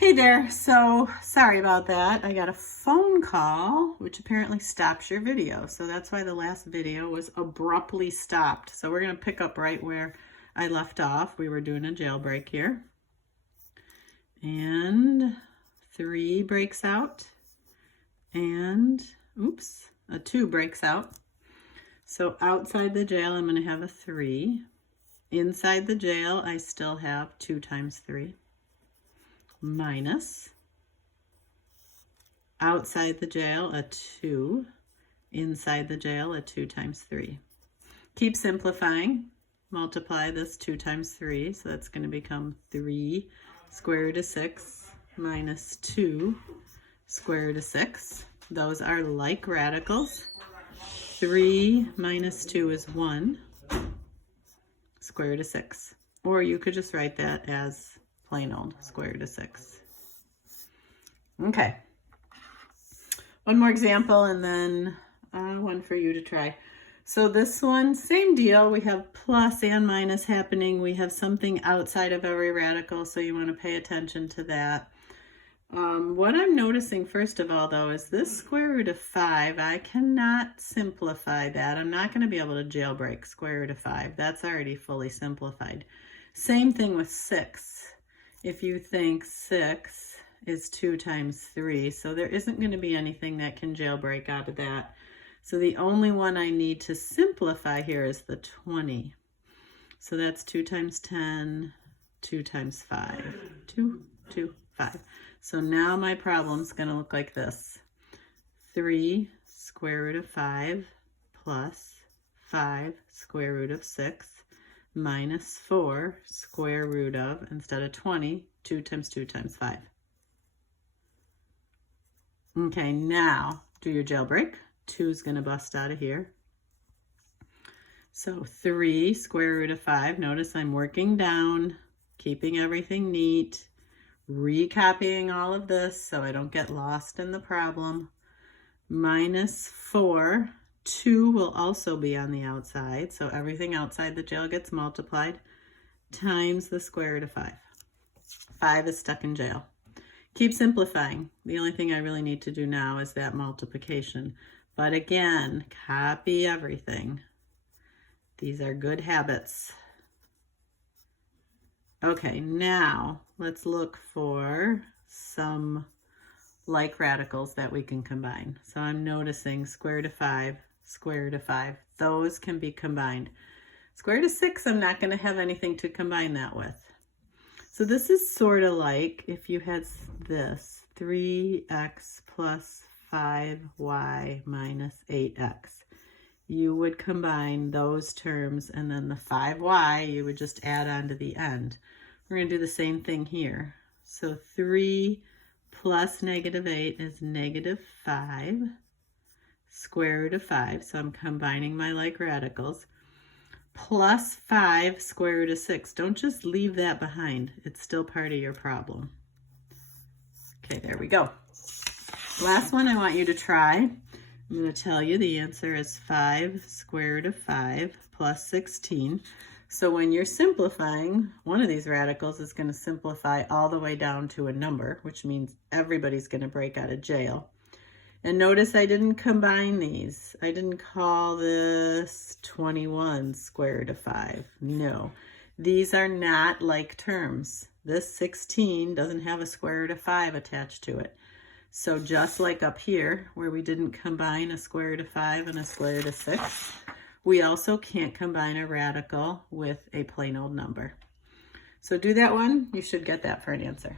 Hey there, so sorry about that. I got a phone call, which apparently stops your video. So that's why the last video was abruptly stopped. So we're gonna pick up right where I left off. We were doing a jailbreak here. And 3 breaks out. And, oops, a 2 breaks out. So outside the jail, I'm gonna have a 3. Inside the jail, I still have 2 times 3. Minus, outside the jail, a 2, inside the jail, a 2 times 3. Keep simplifying. Multiply this 2 times 3, so that's going to become 3 square root of 6 minus 2 square root of 6. Those are like radicals. 3 minus 2 is 1 square root of 6. Or you could just write that as plain old square root of 6. Okay. One more example and then one for you to try. So this one, same deal. We have plus and minus happening. We have something outside of every radical, so you want to pay attention to that. What I'm noticing first of all though is this square root of 5, I cannot simplify that. I'm not going to be able to jailbreak square root of 5. That's already fully simplified. Same thing with 6. If you think 6 is 2 times 3, so there isn't going to be anything that can jailbreak out of that. So the only one I need to simplify here is the 20. So that's 2 times 10, 2 times 5, 2, 2, 5. So now my problem's going to look like this. 3 square root of 5 plus 5 square root of 6 minus 4 square root of, instead of 20, 2 times 2 times 5. Okay, now do your jailbreak. 2 is going to bust out of here. So 3 square root of 5. Notice I'm working down, keeping everything neat, recopying all of this so I don't get lost in the problem. Minus 4. 2 will also be on the outside, so everything outside the jail gets multiplied, times the square root of 5. 5 is stuck in jail. Keep simplifying. The only thing I really need to do now is that multiplication. But again, copy everything. These are good habits. Okay, now let's look for some like radicals that we can combine. So I'm noticing square root of 5, square root of 5. Those can be combined. Square root of 6, I'm not going to have anything to combine that with. So this is sort of like if you had this, 3x plus 5y minus 8x. You would combine those terms, and then the 5y you would just add on to the end. We're going to do the same thing here. So 3 plus negative 8 is negative 5 square root of 5. So I'm combining my like radicals. Plus 5 square root of 6. Don't just leave that behind. It's still part of your problem. Okay, there we go. Last one I want you to try. I'm going to tell you the answer is 5 square root of 5 plus 16. So when you're simplifying, one of these radicals is going to simplify all the way down to a number, which means everybody's going to break out of jail. And notice I didn't combine these. I didn't call this 21 square root of 5. No, these are not like terms. This 16 doesn't have a square root of 5 attached to it. So just like up here, where we didn't combine a square root of 5 and a square root of 6, we also can't combine a radical with a plain old number. So do that one. You should get that for an answer.